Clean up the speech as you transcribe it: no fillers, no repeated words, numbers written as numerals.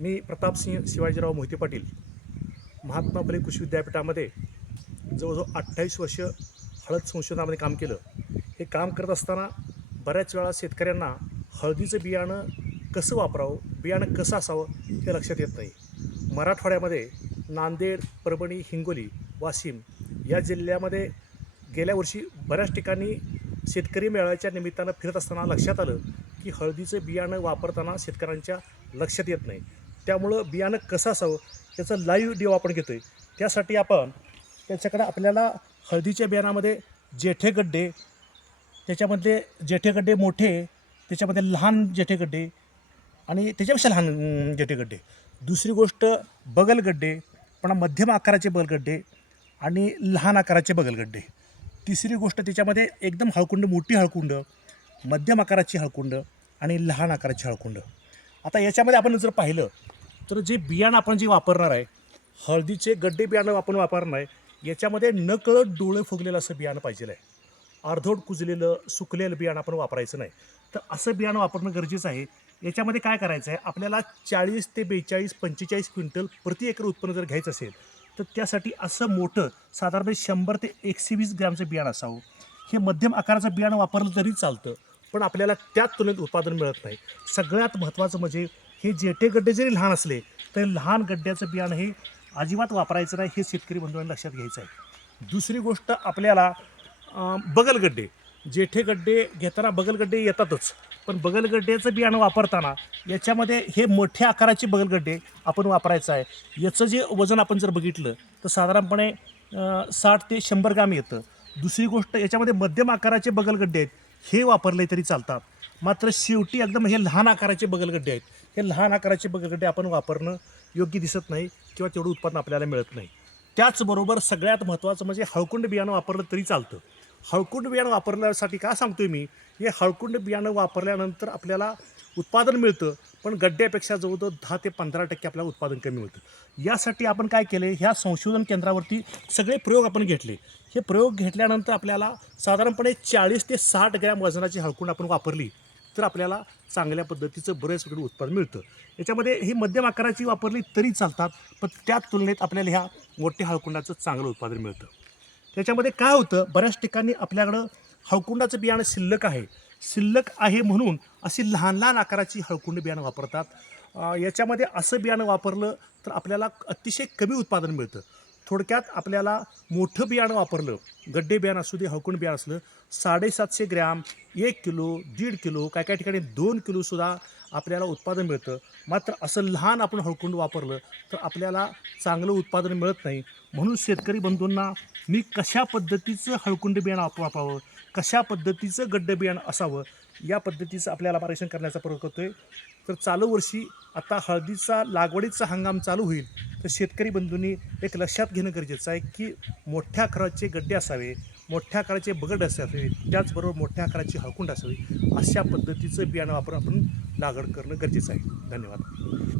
मी प्रतापसिंह शिवाजीराव मोहिते पाटील महात्मा फुले कृषी विद्यापीठामध्ये जवळजवळ 28 वर्ष हळद संशोधनामध्ये काम केलं. हे काम करत असताना बऱ्याच वेळा शेतकऱ्यांना हळदीचं बियाणं कसं वापरावं, बियाणं कसं असावं हे लक्षात येत नाही. मराठवाड्यामध्ये नांदेड, परभणी, हिंगोली, वाशिम या जिल्ह्यामध्ये गेल्या वर्षी बऱ्याच ठिकाणी शेतकरी मेळाव्याच्या निमित्तानं फिरत असताना लक्षात आलं की हळदीचं बियाणं वापरताना शेतकऱ्यांच्या लक्षात येत नाही. त्यामुळं बियाणं कसं असावं त्याचं लाईव्ह डेमो आपण घेतो आहे. त्यासाठी आपण त्याच्याकडं आपल्याला हळदीच्या बियाणामध्ये जेठे गड्डे, त्याच्यामधले जेठे गड्डे मोठे, त्याच्यामध्ये लहान जेठे गड्डे आणि त्याच्यापेक्षा लहान जेठे गड्डे. दुसरी गोष्ट बगलगड्डे, पण मध्यम आकाराचे बगलगड्डे आणि लहान आकाराचे बगलगड्डे. तिसरी गोष्ट त्याच्यामध्ये एकदम हळकुंड, मोठी हळकुंड, मध्यम आकाराची हळकुंड आणि लहान आकाराची हळकुंड. आता याच्यामध्ये आपण जर पाहिलं तर जे बियाणं आपण जे वापरणार आहे, हळदीचे गड्डे बियाणं आपण वापरणार आहे, याच्यामध्ये नकळत डोळे फुगलेलं असं बियाणं पाहिजे आहे. अर्धवट कुजलेलं, सुकलेलं बियाणं आपण वापरायचं नाही. तर असं बियाणं वापरणं गरजेचं आहे. याच्यामध्ये काय करायचं आहे, आपल्याला 40 ते 42, 45 क्विंटल प्रति एकर उत्पन्न जर घ्यायचं असेल तर त्यासाठी असं मोठं साधारण 100 ते 120 ग्रॅमचं बियाणं असावं. हे मध्यम आकाराचं बियाणं वापरलं तरी चालतं, पण आपल्याला त्याच तुलनेत उत्पादन मिळत नाही. सगळ्यात महत्त्वाचं म्हणजे हे जेठे गड्डे जरी लहान असले तरी लहान गड्ड्याचं बियाणं हे अजिबात वापरायचं नाही, हे शेतकरी बंधूंनी लक्षात घ्यायचं आहे. दुसरी गोष्ट आपल्याला बगलगड्डे, जेठे गड्डे घेताना बगलगड्डे येतातच, पण बगलगड्ड्याचं बियाणं वापरताना याच्यामध्ये हे मोठ्या आकाराचे बगलगड्डे आपण वापरायचं आहे. याचं जे वजन आपण जर बघितलं तर साधारणपणे 60 ते 100 ग्रॅम येतं. दुसरी गोष्ट याच्यामध्ये मध्यम आकाराचे बगलगड्डे आहेत, हे वापरले तरी चालतात. मात्र शेवटी एकदम हे लहान आकाराचे बगलगड्डे आहेत, हे लहान आकाराचे बगलगड्डे आपण वापरणं योग्य दिसत नाही किंवा तेवढं उत्पादन आपल्याला मिळत नाही. त्याचबरोबर सगळ्यात महत्त्वाचं म्हणजे हळकुंड बियाणं वापरलं तरी चालतं. हळकुंड बियाणं वापरण्यासाठी का सांगतोय मी, हे हळकुंड बियाणं वापरल्यानंतर आपल्याला उत्पादन मिळतं, पण गड्ड्यापेक्षा जवळजवळ 10 ते 15% आपल्याला उत्पादन कमी होतं. यासाठी आपण काय केले, ह्या संशोधन केंद्रावरती सगळे प्रयोग आपण घेतले. हे प्रयोग घेतल्यानंतर आपल्याला साधारणपणे 40 ते 60 ग्रॅम वजनाची हळकुंड आपण वापरली तर आपल्याला चांगल्या पद्धतीचं बरेच वेगळं उत्पादन मिळतं. याच्यामध्ये ही मध्यम आकाराची वापरली तरी चालतात, पण त्या तुलनेत आपल्याला ह्या मोठ्या हळकुंडाचं चांगलं उत्पादन मिळतं. त्याच्यामध्ये काय होतं, बऱ्याच ठिकाणी आपल्याकडं हळकुंडाचं बियाणं शिल्लक आहे म्हणून अशी लहान लहान आकाराची हळकुंड बियाणं वापरतात. याच्यामध्ये असं बियाणं वापरलं तर आपल्याला अतिशय कमी उत्पादन मिळतं. थोडक्यात आपल्याला मोठं बियाणं वापरलं, गड्डे बियाणं असू दे, हळकुंड बियाणं असलं, 750 ग्रॅम, 1 किलो, 1.5 किलो, काय ठिकाणी 2 किलोसुद्धा आपल्याला उत्पादन मिळतं. मात्र असं लहान आपण हळकुंड वापरलं तर आपल्याला चांगलं उत्पादन मिळत नाही. म्हणून शेतकरी बंधूंना मी कशा पद्धतीचं हळकुंड बियाणं वापरावं, कशा पद्धतीचं गड्डे बियाणं असावं, या पद्धतीचं आपल्याला मार्गदर्शन करण्याचा प्रयत्न करतो आहे. तर चालू वर्षी आता हळदीचा लागवडीचा हंगाम चालू होईल, तर शेतकरी बंधूंनी एक लक्षात घेणं गरजेचं आहे की मोठ्या आकाराचे गड्डे असावे, मोठ्या आकाराचे बगड असावे, त्याचबरोबर मोठ्या आकाराची हळकुंड असावी. अशा पद्धतीचं बियाणं वापरून आपण लागवड करणं गरजेचं आहे. धन्यवाद.